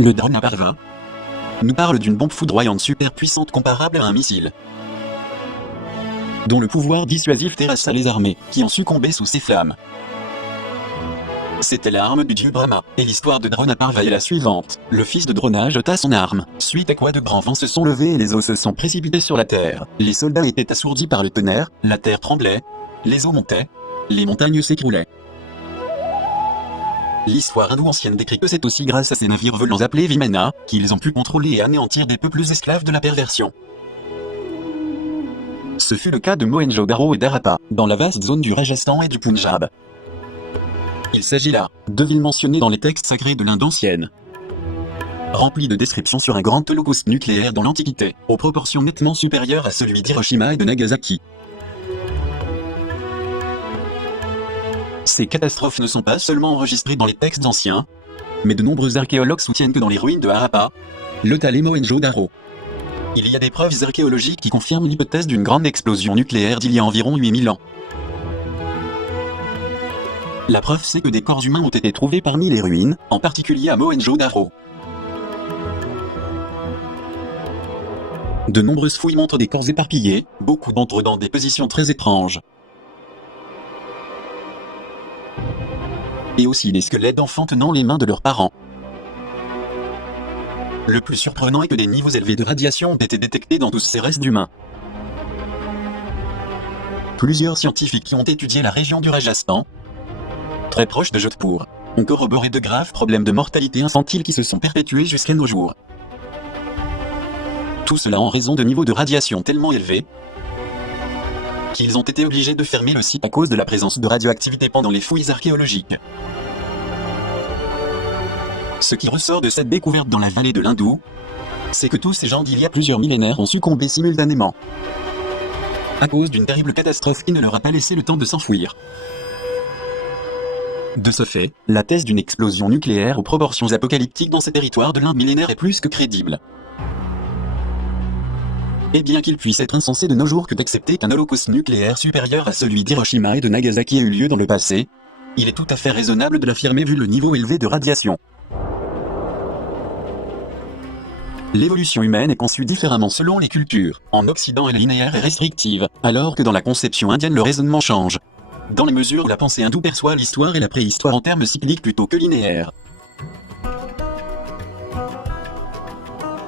Le Drona nous parle d'une bombe foudroyante super puissante comparable à un missile, dont le pouvoir dissuasif terrassa les armées, qui ont succombé sous ses flammes. C'était l'arme du dieu Brahma, et l'histoire de Drona est la suivante. Le fils de Drona jeta son arme, suite à quoi de grands vents se sont levés et les eaux se sont précipitées sur la terre. Les soldats étaient assourdis par le tonnerre, la terre tremblait, les eaux montaient, les montagnes s'écroulaient. L'histoire hindoue ancienne décrit que c'est aussi grâce à ces navires volants appelés Vimana, qu'ils ont pu contrôler et anéantir des peuples esclaves de la perversion. Ce fut le cas de Mohenjo-Daro et d'Harappa, dans la vaste zone du Rajasthan et du Punjab. Il s'agit là de villes mentionnées dans les textes sacrés de l'Inde ancienne, remplies de descriptions sur un grand holocauste nucléaire dans l'Antiquité, aux proportions nettement supérieures à celui d'Hiroshima et de Nagasaki. Ces catastrophes ne sont pas seulement enregistrées dans les textes anciens, mais de nombreux archéologues soutiennent que dans les ruines de Harappa, Lothal et Mohenjo-Daro, il y a des preuves archéologiques qui confirment l'hypothèse d'une grande explosion nucléaire d'il y a environ 8000 ans. La preuve c'est que des corps humains ont été trouvés parmi les ruines, en particulier à Mohenjo-Daro. De nombreuses fouilles montrent des corps éparpillés, beaucoup d'entre eux dans des positions très étranges. Et aussi des squelettes d'enfants tenant les mains de leurs parents. Le plus surprenant est que des niveaux élevés de radiation ont été détectés dans tous ces restes d'humains. Plusieurs scientifiques qui ont étudié la région du Rajasthan, très proche de Jodhpur, ont corroboré de graves problèmes de mortalité infantile qui se sont perpétués jusqu'à nos jours. Tout cela en raison de niveaux de radiation tellement élevés qu'ils ont été obligés de fermer le site à cause de la présence de radioactivité pendant les fouilles archéologiques. Ce qui ressort de cette découverte dans la vallée de l'Hindou, c'est que tous ces gens d'il y a plusieurs millénaires ont succombé simultanément, à cause d'une terrible catastrophe qui ne leur a pas laissé le temps de s'enfuir. De ce fait, la thèse d'une explosion nucléaire aux proportions apocalyptiques dans ces territoires de l'Inde millénaire est plus que crédible. Et bien qu'il puisse être insensé de nos jours que d'accepter qu'un holocauste nucléaire supérieur à celui d'Hiroshima et de Nagasaki ait eu lieu dans le passé, il est tout à fait raisonnable de l'affirmer vu le niveau élevé de radiation. L'évolution humaine est conçue différemment selon les cultures. En Occident elle est linéaire et restrictive, alors que dans la conception indienne le raisonnement change, dans les mesures où la pensée hindoue perçoit l'histoire et la préhistoire en termes cycliques plutôt que linéaires.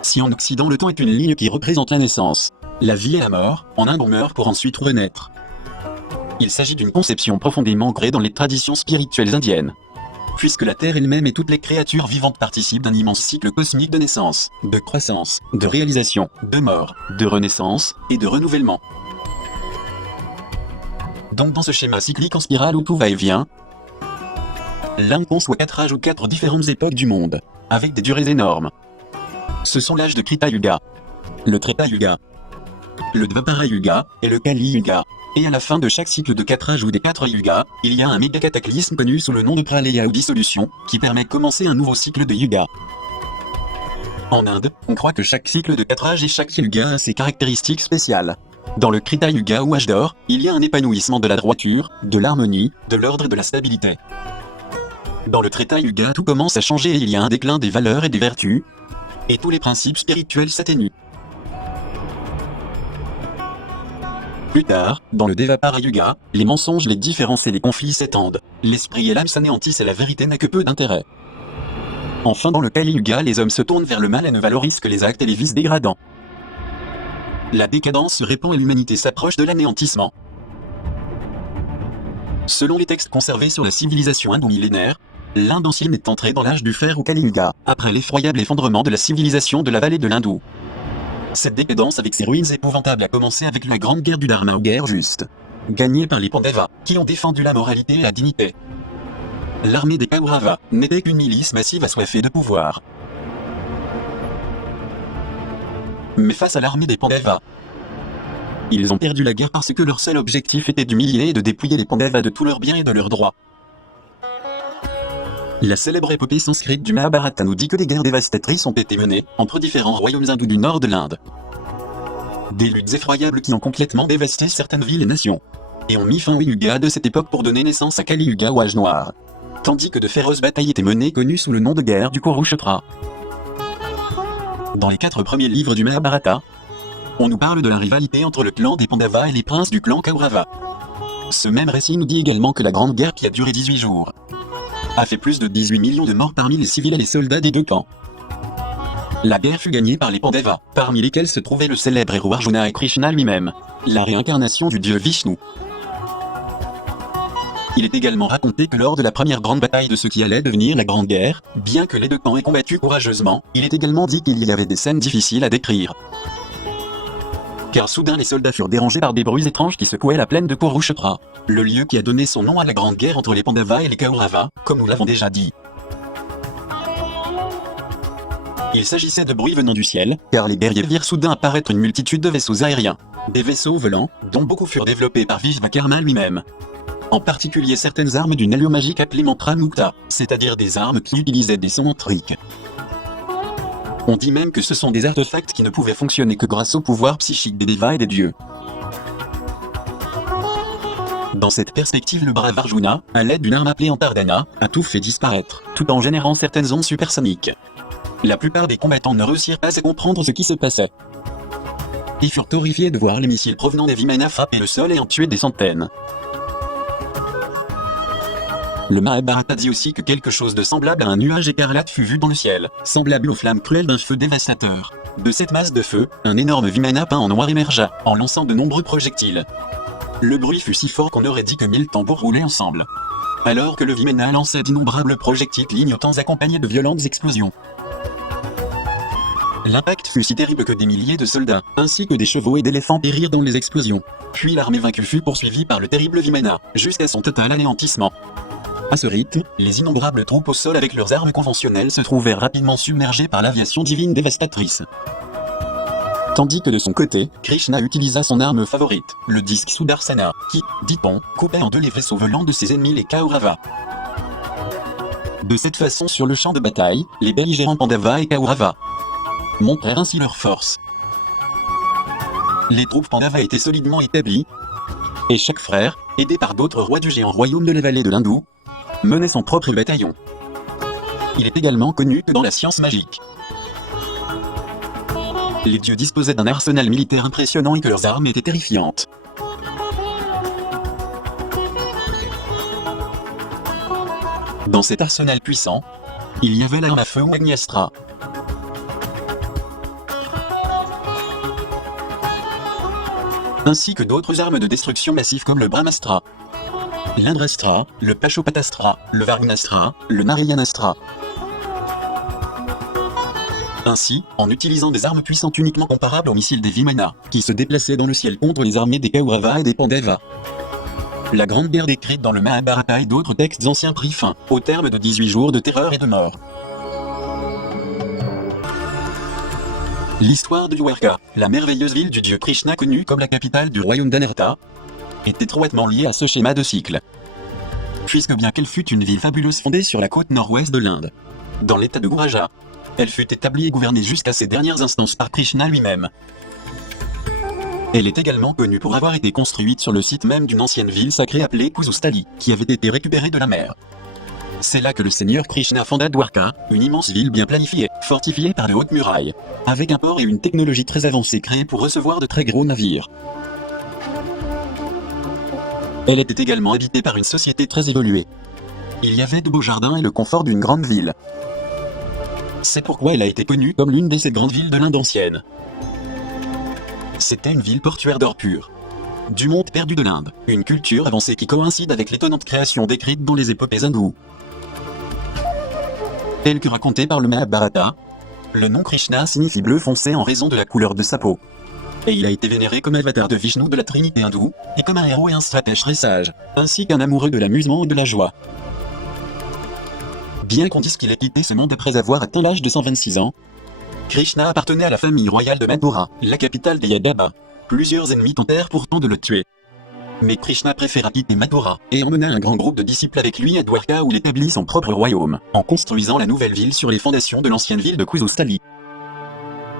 Si en Occident le temps est une ligne qui représente la naissance, la vie et la mort, en Inde on meurt pour ensuite renaître. Il s'agit d'une conception profondément ancrée dans les traditions spirituelles indiennes, puisque la Terre elle-même et toutes les créatures vivantes participent d'un immense cycle cosmique de naissance, de croissance, de réalisation, de mort, de renaissance et de renouvellement. Donc dans ce schéma cyclique en spirale où tout va et vient, l'Inde conçoit 4 âges ou 4 différentes époques du monde, avec des durées énormes. Ce sont l'âge de Krita Yuga, le Treta Yuga, le Dvapara Yuga et le Kali Yuga. Et à la fin de chaque cycle de 4 âges ou des 4 yugas, il y a un méga cataclysme connu sous le nom de Pralaya ou dissolution, qui permet de commencer un nouveau cycle de yuga. En Inde, on croit que chaque cycle de 4 âges et chaque yuga a ses caractéristiques spéciales. Dans le Krita Yuga ou âge d'or, il y a un épanouissement de la droiture, de l'harmonie, de l'ordre et de la stabilité. Dans le Treta Yuga tout commence à changer et il y a un déclin des valeurs et des vertus, et tous les principes spirituels s'atténuent. Plus tard, dans le Dvapara Yuga, les mensonges, les différences et les conflits s'étendent. L'esprit et l'âme s'anéantissent et la vérité n'a que peu d'intérêt. Enfin dans le Kali Yuga, les hommes se tournent vers le mal et ne valorisent que les actes et les vices dégradants. La décadence se répand et l'humanité s'approche de l'anéantissement. Selon les textes conservés sur la civilisation hindoue millénaire, l'Inde ancienne est entrée dans l'âge du fer ou Kali Yuga, après l'effroyable effondrement de la civilisation de la vallée de l'Hindou. Cette décadence avec ses ruines épouvantables a commencé avec la grande guerre du Dharma ou guerre juste, gagnée par les Pandavas, qui ont défendu la moralité et la dignité. L'armée des Kauravas n'était qu'une milice massive assoiffée de pouvoir. Mais face à l'armée des Pandavas, ils ont perdu la guerre parce que leur seul objectif était d'humilier et de dépouiller les Pandavas de tous leurs biens et de leurs droits. La célèbre épopée sanskrite du Mahabharata nous dit que des guerres dévastatrices ont été menées entre différents royaumes hindous du nord de l'Inde. Des luttes effroyables qui ont complètement dévasté certaines villes et nations, et ont mis fin au Yuga de cette époque pour donner naissance à Kali Yuga ou âge noir. Tandis que de féroces batailles étaient menées connues sous le nom de guerre du Kurukshetra. Dans les 4 premiers livres du Mahabharata, on nous parle de la rivalité entre le clan des Pandavas et les princes du clan Kaurava. Ce même récit nous dit également que la grande guerre qui a duré 18 jours a fait plus de 18 millions de morts parmi les civils et les soldats des deux camps. La guerre fut gagnée par les Pandavas, parmi lesquels se trouvait le célèbre héros Arjuna et Krishna lui-même, la réincarnation du dieu Vishnu. Il est également raconté que lors de la première grande bataille de ce qui allait devenir la Grande Guerre, bien que les deux camps aient combattu courageusement, il est également dit qu'il y avait des scènes difficiles à décrire. Car soudain les soldats furent dérangés par des bruits étranges qui secouaient la plaine de Kurukshetra, le lieu qui a donné son nom à la Grande Guerre entre les Pandavas et les Kauravas, comme nous l'avons déjà dit. Il s'agissait de bruits venant du ciel, car les guerriers virent soudain apparaître une multitude de vaisseaux aériens, des vaisseaux volants, dont beaucoup furent développés par Vishvakarma lui-même. En particulier certaines armes d'une allure magique appelée Mantra Mukta, c'est-à-dire des armes qui utilisaient des sons entriques. On dit même que ce sont des artefacts qui ne pouvaient fonctionner que grâce au pouvoir psychique des Devas et des dieux. Dans cette perspective, le brave Arjuna, à l'aide d'une arme appelée Antardana, a tout fait disparaître, tout en générant certaines ondes supersoniques. La plupart des combattants ne réussirent pas à comprendre ce qui se passait. Ils furent horrifiés de voir les missiles provenant des Vimana frapper le sol et en tuer des centaines. Le Mahabharata dit aussi que quelque chose de semblable à un nuage écarlate fut vu dans le ciel, semblable aux flammes cruelles d'un feu dévastateur. De cette masse de feu, un énorme Vimana peint en noir émergea, en lançant de nombreux projectiles. Le bruit fut si fort qu'on aurait dit que 1000 tambours roulaient ensemble. Alors que le Vimana lançait d'innombrables projectiles clignotants accompagnés de violentes explosions. L'impact fut si terrible que des milliers de soldats, ainsi que des chevaux et d'éléphants périrent dans les explosions. Puis l'armée vaincue fut poursuivie par le terrible Vimana, jusqu'à son total anéantissement. À ce rythme, les innombrables troupes au sol avec leurs armes conventionnelles se trouvèrent rapidement submergées par l'aviation divine dévastatrice. Tandis que de son côté, Krishna utilisa son arme favorite, le disque Sudarsana, qui, dit-on, coupait en deux les vaisseaux volants de ses ennemis les Kauravas. De cette façon sur le champ de bataille, les belligérants Pandavas et Kauravas montrèrent ainsi leur force. Les troupes Pandavas étaient solidement établies, et chaque frère, aidé par d'autres rois du géant royaume de la vallée de l'Indou, menait son propre bataillon. Il est également connu que dans la science magique, les dieux disposaient d'un arsenal militaire impressionnant et que leurs armes étaient terrifiantes. Dans cet arsenal puissant, il y avait l'arme à feu ou Agnyastra. Ainsi que d'autres armes de destruction massive comme le Brahmastra, l'Indrastra, le Pashupatastra, le Varunastra, le Narayanastra. Ainsi, en utilisant des armes puissantes uniquement comparables aux missiles des Vimana, qui se déplaçaient dans le ciel contre les armées des Kauravas et des Pandavas. La grande guerre décrite dans le Mahabharata et d'autres textes anciens prit fin, au terme de 18 jours de terreur et de mort. L'histoire de Dwarka, la merveilleuse ville du dieu Krishna connue comme la capitale du royaume d'Anartha, est étroitement liée à ce schéma de cycle. Puisque bien qu'elle fût une ville fabuleuse fondée sur la côte nord-ouest de l'Inde, dans l'état de Gouraja, elle fut établie et gouvernée jusqu'à ses dernières instances par Krishna lui-même. Elle est également connue pour avoir été construite sur le site même d'une ancienne ville sacrée appelée Kuzustali, qui avait été récupérée de la mer. C'est là que le seigneur Krishna fonda Dwarka, une immense ville bien planifiée, fortifiée par de hautes murailles, avec un port et une technologie très avancée créée pour recevoir de très gros navires. Elle était également habitée par une société très évoluée. Il y avait de beaux jardins et le confort d'une grande ville. C'est pourquoi elle a été connue comme l'une de ces grandes villes de l'Inde ancienne. C'était une ville portuaire d'or pur, du monde perdu de l'Inde, une culture avancée qui coïncide avec l'étonnante création décrite dans les épopées hindoues. Tel que raconté par le Mahabharata, le nom Krishna signifie bleu foncé en raison de la couleur de sa peau. Et il a été vénéré comme avatar de Vishnu de la Trinité hindoue, et comme un héros et un stratège très sage, ainsi qu'un amoureux de l'amusement et de la joie. Bien qu'on dise qu'il ait quitté ce monde après avoir atteint l'âge de 126 ans, Krishna appartenait à la famille royale de Mathura, la capitale des Yadavas. Plusieurs ennemis tentèrent pourtant de le tuer. Mais Krishna préféra quitter Mathura, et emmena un grand groupe de disciples avec lui à Dwarka où il établit son propre royaume, en construisant la nouvelle ville sur les fondations de l'ancienne ville de Kuzustali.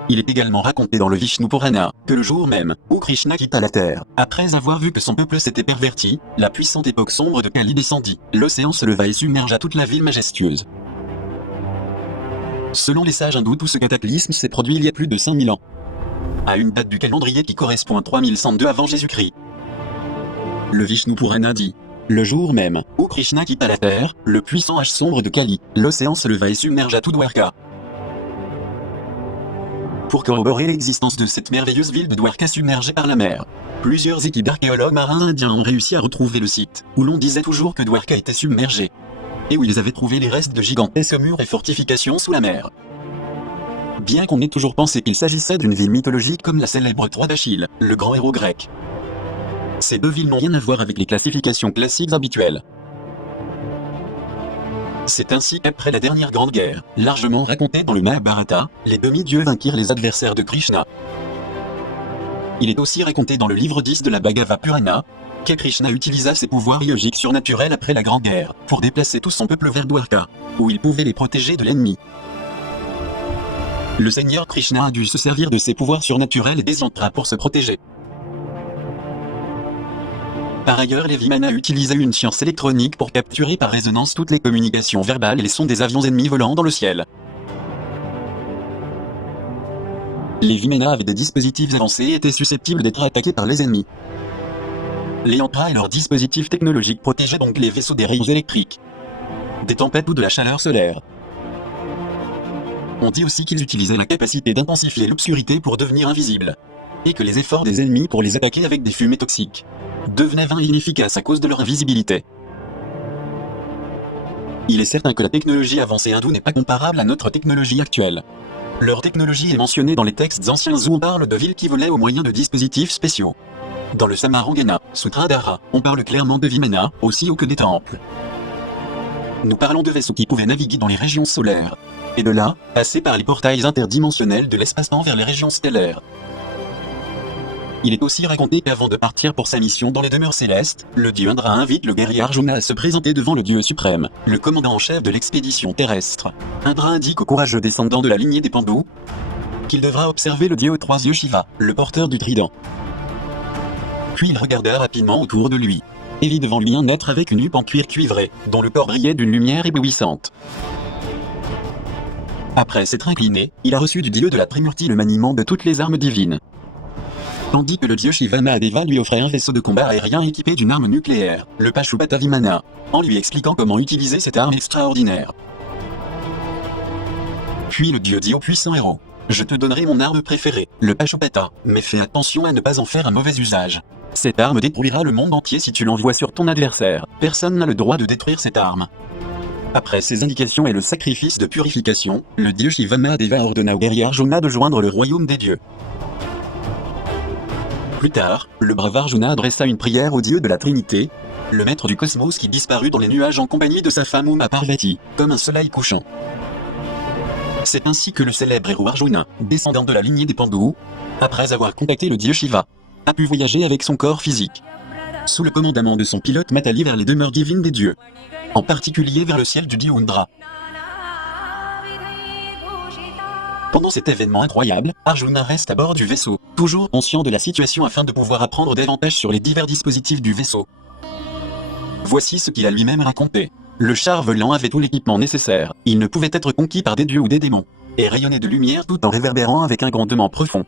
Il est également raconté dans le Vishnu Purana, que le jour même, où Krishna quitta la terre, après avoir vu que son peuple s'était perverti, la puissante époque sombre de Kali descendit, l'océan se leva et submergea toute la ville majestueuse. Selon les sages hindous, tout ce cataclysme s'est produit il y a plus de 5000 ans. À une date du calendrier qui correspond à 3102 avant Jésus-Christ. Le Vishnu Purana dit: le jour même où Krishna quitta la terre, le puissant âge sombre de Kali, l'océan se leva et submergea tout Dwarka. Pour corroborer l'existence de cette merveilleuse ville de Dwarka submergée par la mer, plusieurs équipes d'archéologues marins indiens ont réussi à retrouver le site où l'on disait toujours que Dwarka était submergé, et où ils avaient trouvé les restes de gigantesques murs et fortifications sous la mer. Bien qu'on ait toujours pensé qu'il s'agissait d'une ville mythologique comme la célèbre Troie d'Achille, le grand héros grec. Ces deux villes n'ont rien à voir avec les classifications classiques habituelles. C'est ainsi qu'après la dernière grande guerre, largement racontée dans le Mahabharata, les demi-dieux vainquirent les adversaires de Krishna. Il est aussi raconté dans le livre 10 de la Bhagavad Purana, que Krishna utilisa ses pouvoirs yogiques surnaturels après la Grande Guerre, pour déplacer tout son peuple vers Dwarka, où il pouvait les protéger de l'ennemi. Le Seigneur Krishna a dû se servir de ses pouvoirs surnaturels et des yantras pour se protéger. Par ailleurs, les Vimana utilisaient une science électronique pour capturer par résonance toutes les communications verbales et les sons des avions ennemis volant dans le ciel. Les Vimana avaient des dispositifs avancés et étaient susceptibles d'être attaqués par les ennemis. Les yantras et leurs dispositifs technologiques protégeaient donc les vaisseaux des rayons électriques, des tempêtes ou de la chaleur solaire. On dit aussi qu'ils utilisaient la capacité d'intensifier l'obscurité pour devenir invisibles, et que les efforts des ennemis pour les attaquer avec des fumées toxiques devenaient vains et inefficaces à cause de leur invisibilité. Il est certain que la technologie avancée hindoue n'est pas comparable à notre technologie actuelle. Leur technologie est mentionnée dans les textes anciens où on parle de villes qui volaient au moyen de dispositifs spéciaux. Dans le Samarangana, Sutradhara, on parle clairement de Vimana, aussi haut que des temples. Nous parlons de vaisseaux qui pouvaient naviguer dans les régions solaires, et de là, passer par les portails interdimensionnels de l'espace-temps vers les régions stellaires. Il est aussi raconté qu'avant de partir pour sa mission dans les demeures célestes, le dieu Indra invite le guerrier Arjuna à se présenter devant le dieu suprême, le commandant en chef de l'expédition terrestre. Indra indique au courageux descendant de la lignée des Pandus qu'il devra observer le dieu aux trois yeux Shiva, le porteur du trident. Puis il regarda rapidement autour de lui, et vit devant lui un être avec une huppe en cuir cuivré, dont le corps brillait d'une lumière éblouissante. Après s'être incliné, il a reçu du dieu de la Trimurti le maniement de toutes les armes divines. Tandis que le dieu Shiva Mahadeva lui offrait un vaisseau de combat aérien équipé d'une arme nucléaire, le Pashupata Vimana, en lui expliquant comment utiliser cette arme extraordinaire. Puis le dieu dit au puissant héros: je te donnerai mon arme préférée, le Pashupata, mais fais attention à ne pas en faire un mauvais usage. Cette arme détruira le monde entier si tu l'envoies sur ton adversaire. Personne n'a le droit de détruire cette arme. Après ces indications et le sacrifice de purification, le dieu Shiva Mahadeva ordonna au guerrier Arjuna de joindre le royaume des dieux. Plus tard, le brave Arjuna adressa une prière au dieu de la Trinité, le maître du cosmos qui disparut dans les nuages en compagnie de sa femme Uma Parvati, comme un soleil couchant. C'est ainsi que le célèbre héros Arjuna, descendant de la lignée des Pandus, après avoir contacté le dieu Shiva, a pu voyager avec son corps physique, sous le commandement de son pilote Matali vers les demeures divines des dieux, en particulier vers le ciel du dieu Indra. Pendant cet événement incroyable, Arjuna reste à bord du vaisseau, toujours conscient de la situation afin de pouvoir apprendre davantage sur les divers dispositifs du vaisseau. Voici ce qu'il a lui-même raconté. Le char volant avait tout l'équipement nécessaire, il ne pouvait être conquis par des dieux ou des démons, et rayonnait de lumière tout en réverbérant avec un grondement profond.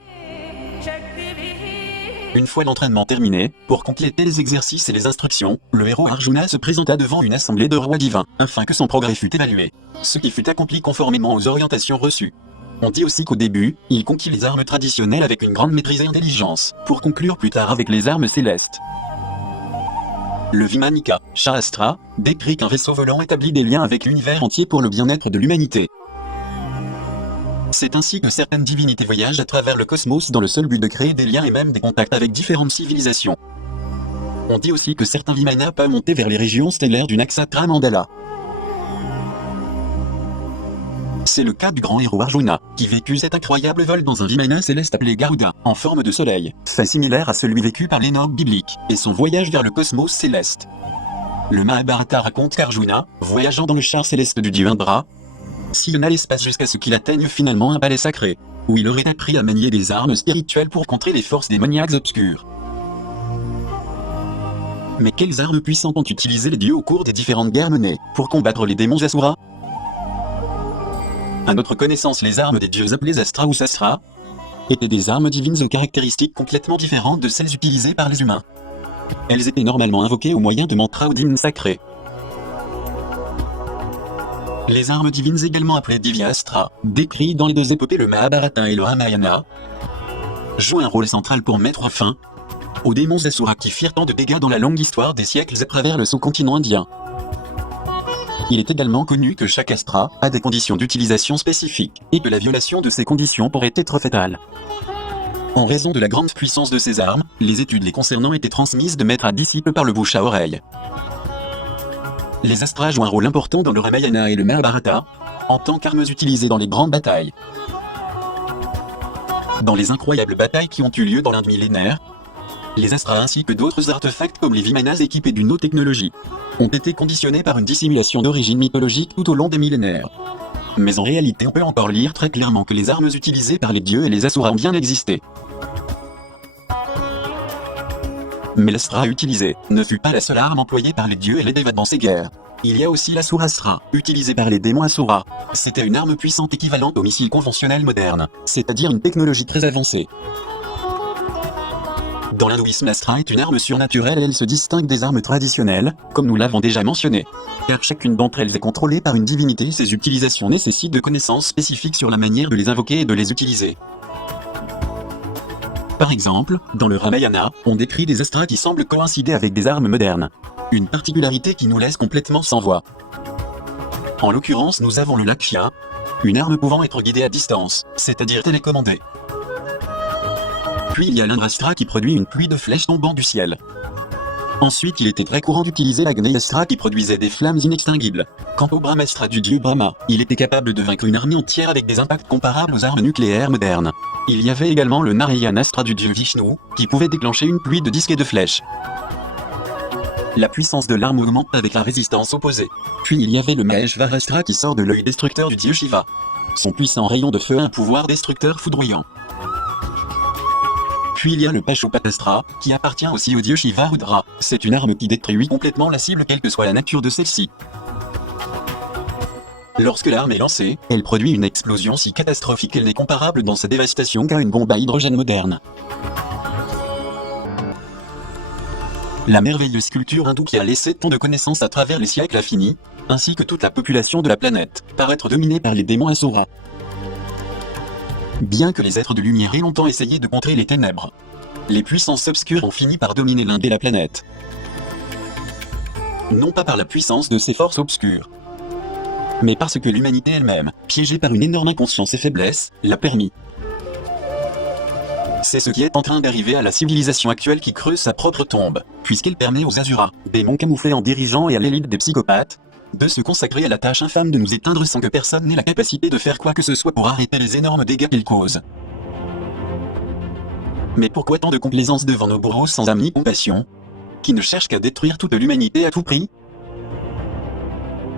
Une fois l'entraînement terminé, pour compléter les exercices et les instructions, le héros Arjuna se présenta devant une assemblée de rois divins, afin que son progrès fût évalué, ce qui fut accompli conformément aux orientations reçues. On dit aussi qu'au début, il conquit les armes traditionnelles avec une grande maîtrise et intelligence, pour conclure plus tard avec les armes célestes. Le Vimanika, Shastra, décrit qu'un vaisseau volant établit des liens avec l'univers entier pour le bien-être de l'humanité. C'est ainsi que certaines divinités voyagent à travers le cosmos dans le seul but de créer des liens et même des contacts avec différentes civilisations. On dit aussi que certains Vimana peuvent monter vers les régions stellaires du Nakshatra Mandala. C'est le cas du grand héros Arjuna, qui vécut cet incroyable vol dans un Vimana céleste appelé Garuda, en forme de soleil, fait similaire à celui vécu par les normes bibliques, et son voyage vers le cosmos céleste. Le Mahabharata raconte qu'Arjuna, voyageant dans le char céleste du dieu Indra, sillonna l'espace jusqu'à ce qu'il atteigne finalement un palais sacré, où il aurait appris à manier des armes spirituelles pour contrer les forces démoniaques obscures. Mais quelles armes puissantes ont utilisé les dieux au cours des différentes guerres menées pour combattre les démons Asura? À notre connaissance, les armes des dieux appelées Astra ou Sastra étaient des armes divines aux caractéristiques complètement différentes de celles utilisées par les humains. Elles étaient normalement invoquées au moyen de mantras ou d'hymnes sacrés. Les armes divines également appelées Divyastra, décrites dans les deux épopées le Mahabharata et le Ramayana, jouent un rôle central pour mettre fin aux démons Asuras qui firent tant de dégâts dans la longue histoire des siècles à travers le sous-continent indien. Il est également connu que chaque astra a des conditions d'utilisation spécifiques, et que la violation de ces conditions pourrait être fatale. En raison de la grande puissance de ces armes, les études les concernant étaient transmises de maître à disciple par le bouche à oreille. Les astras jouent un rôle important dans le Ramayana et le Mahabharata, en tant qu'armes utilisées dans les grandes batailles. Dans les incroyables batailles qui ont eu lieu dans l'Inde millénaire, les astras ainsi que d'autres artefacts comme les vimanas équipés d'une haute technologie ont été conditionnés par une dissimulation d'origine mythologique tout au long des millénaires. Mais en réalité on peut encore lire très clairement que les armes utilisées par les dieux et les asuras ont bien existé. Mais l'astra utilisée ne fut pas la seule arme employée par les dieux et les dévas dans ces guerres. Il y a aussi l'asurastra, utilisée par les démons asuras. C'était une arme puissante équivalente aux missiles conventionnels modernes, c'est-à-dire une technologie très avancée. Dans l'hindouisme, l'astra est une arme surnaturelle et elle se distingue des armes traditionnelles, comme nous l'avons déjà mentionné. Car chacune d'entre elles est contrôlée par une divinité et ses utilisations nécessitent de connaissances spécifiques sur la manière de les invoquer et de les utiliser. Par exemple, dans le Ramayana, on décrit des astras qui semblent coïncider avec des armes modernes. Une particularité qui nous laisse complètement sans voix. En l'occurrence, nous avons le Lakshya, une arme pouvant être guidée à distance, c'est-à-dire télécommandée. Puis il y a l'Indrastra qui produit une pluie de flèches tombant du ciel. Ensuite, il était très courant d'utiliser l'Agneyastra qui produisait des flammes inextinguibles. Quant au Brahmastra du dieu Brahma, il était capable de vaincre une armée entière avec des impacts comparables aux armes nucléaires modernes. Il y avait également le Narayanastra du dieu Vishnu, qui pouvait déclencher une pluie de disques et de flèches. La puissance de l'arme augmente avec la résistance opposée. Puis il y avait le Maheshvarastra qui sort de l'œil destructeur du dieu Shiva. Son puissant rayon de feu a un pouvoir destructeur foudroyant. Puis il y a le Pashupatastra, qui appartient aussi au dieu Shiva Rudra. C'est une arme qui détruit complètement la cible quelle que soit la nature de celle-ci. Lorsque l'arme est lancée, elle produit une explosion si catastrophique qu'elle n'est comparable dans sa dévastation qu'à une bombe à hydrogène moderne. La merveilleuse culture hindoue qui a laissé tant de connaissances à travers les siècles a fini, ainsi que toute la population de la planète, par être dominée par les démons asuras. Bien que les êtres de lumière aient longtemps essayé de contrer les ténèbres, les puissances obscures ont fini par dominer l'Inde et la planète. Non pas par la puissance de ces forces obscures, mais parce que l'humanité elle-même, piégée par une énorme inconscience et faiblesse, l'a permis. C'est ce qui est en train d'arriver à la civilisation actuelle qui creuse sa propre tombe, puisqu'elle permet aux Asuras, démons camouflés en dirigeants et à l'élite des psychopathes, de se consacrer à la tâche infâme de nous éteindre sans que personne n'ait la capacité de faire quoi que ce soit pour arrêter les énormes dégâts qu'ils causent. Mais pourquoi tant de complaisance devant nos bourreaux sans âme ni compassion, qui ne cherchent qu'à détruire toute l'humanité à tout prix?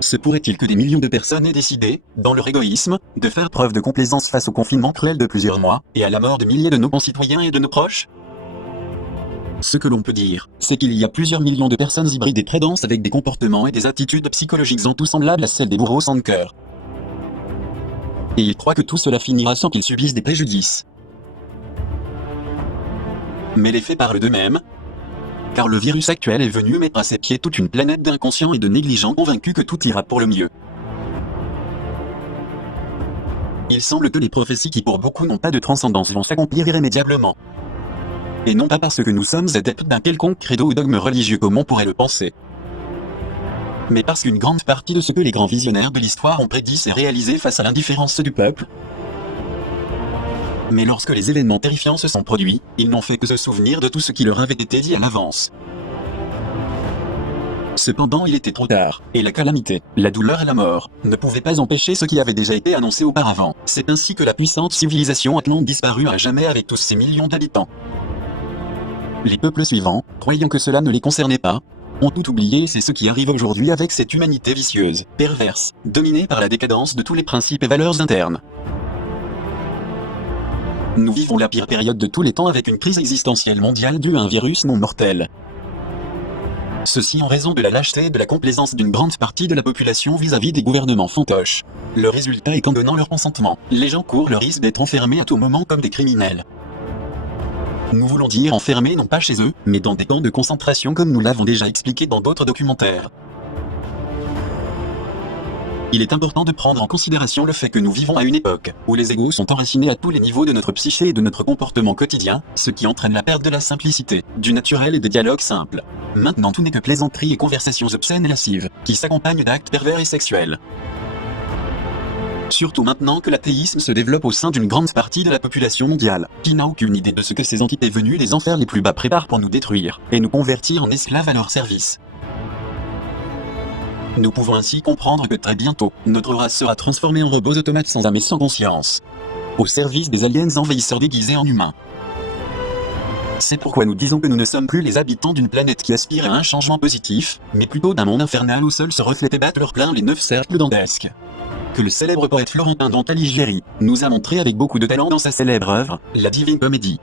Se pourrait-il que des millions de personnes aient décidé, dans leur égoïsme, de faire preuve de complaisance face au confinement cruel de plusieurs mois, et à la mort de milliers de nos concitoyens et de nos proches? Ce que l'on peut dire, c'est qu'il y a plusieurs millions de personnes hybrides et très denses avec des comportements et des attitudes psychologiques en tout semblables à celles des bourreaux sans cœur. Et ils croient que tout cela finira sans qu'ils subissent des préjudices. Mais les faits parlent d'eux-mêmes, car le virus actuel est venu mettre à ses pieds toute une planète d'inconscients et de négligents convaincus que tout ira pour le mieux. Il semble que les prophéties qui pour beaucoup n'ont pas de transcendance vont s'accomplir irrémédiablement. Et non pas parce que nous sommes adeptes d'un quelconque credo ou dogme religieux comme on pourrait le penser, mais parce qu'une grande partie de ce que les grands visionnaires de l'histoire ont prédit s'est réalisé face à l'indifférence du peuple. Mais lorsque les événements terrifiants se sont produits, ils n'ont fait que se souvenir de tout ce qui leur avait été dit à l'avance. Cependant il était trop tard, et la calamité, la douleur et la mort, ne pouvaient pas empêcher ce qui avait déjà été annoncé auparavant. C'est ainsi que la puissante civilisation atlante disparut à jamais avec tous ces millions d'habitants. Les peuples suivants, croyant que cela ne les concernait pas, ont tout oublié et c'est ce qui arrive aujourd'hui avec cette humanité vicieuse, perverse, dominée par la décadence de tous les principes et valeurs internes. Nous vivons la pire période de tous les temps avec une crise existentielle mondiale due à un virus non mortel. Ceci en raison de la lâcheté et de la complaisance d'une grande partie de la population vis-à-vis des gouvernements fantoches. Le résultat est qu'en donnant leur consentement, les gens courent le risque d'être enfermés à tout moment comme des criminels. Nous voulons dire enfermés non pas chez eux, mais dans des camps de concentration comme nous l'avons déjà expliqué dans d'autres documentaires. Il est important de prendre en considération le fait que nous vivons à une époque où les égos sont enracinés à tous les niveaux de notre psyché et de notre comportement quotidien, ce qui entraîne la perte de la simplicité, du naturel et des dialogues simples. Maintenant tout n'est que plaisanteries et conversations obscènes et lascives, qui s'accompagnent d'actes pervers et sexuels. Surtout maintenant que l'athéisme se développe au sein d'une grande partie de la population mondiale, qui n'a aucune idée de ce que ces entités venues des enfers les plus bas préparent pour nous détruire, et nous convertir en esclaves à leur service. Nous pouvons ainsi comprendre que très bientôt, notre race sera transformée en robots automates sans âme et sans conscience, au service des aliens envahisseurs déguisés en humains. C'est pourquoi nous disons que nous ne sommes plus les habitants d'une planète qui aspire à un changement positif, mais plutôt d'un monde infernal où seuls se reflètent et battent leur plein les 9 cercles dantesques. Que le célèbre poète Florentin Dante Alighieri nous a montré avec beaucoup de talent dans sa célèbre œuvre, La Divine Comédie.